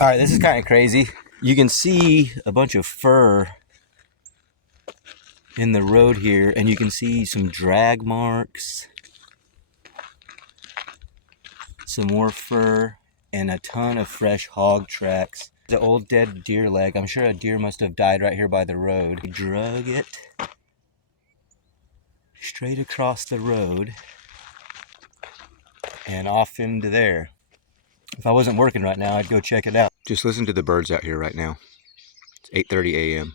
All right, this is kind of crazy. You can see a bunch of fur in the road here, and you can see some drag marks, some more fur, and a ton of fresh hog tracks. The old dead deer leg. I'm sure a deer must have died right here by the road. They drug it straight across the road and off into there. If I wasn't working right now, I'd go check it out. Just listen to the birds out here right now. It's 8:30 a.m.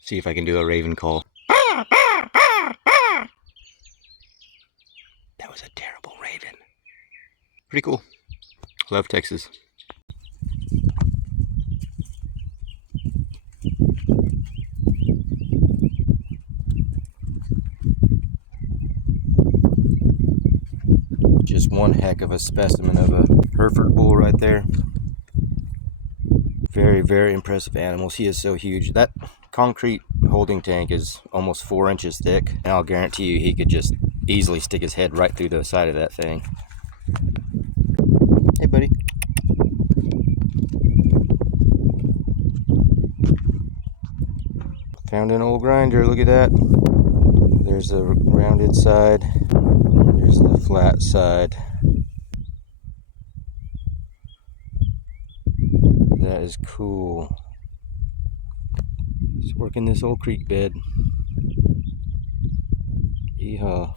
See if I can do a raven call. That was a terrible raven. Pretty cool. Love Texas. Just one heck of a specimen of a Hereford bull right there. Very, very impressive animals. He is so huge. That concrete holding tank is almost 4 inches thick, and I'll guarantee you he could just easily stick his head right through the side of that thing. Hey, buddy. Found an old grinder. Look at that. There's the rounded side. There's the flat side. That is cool. Just working this old creek bed. Yeehaw.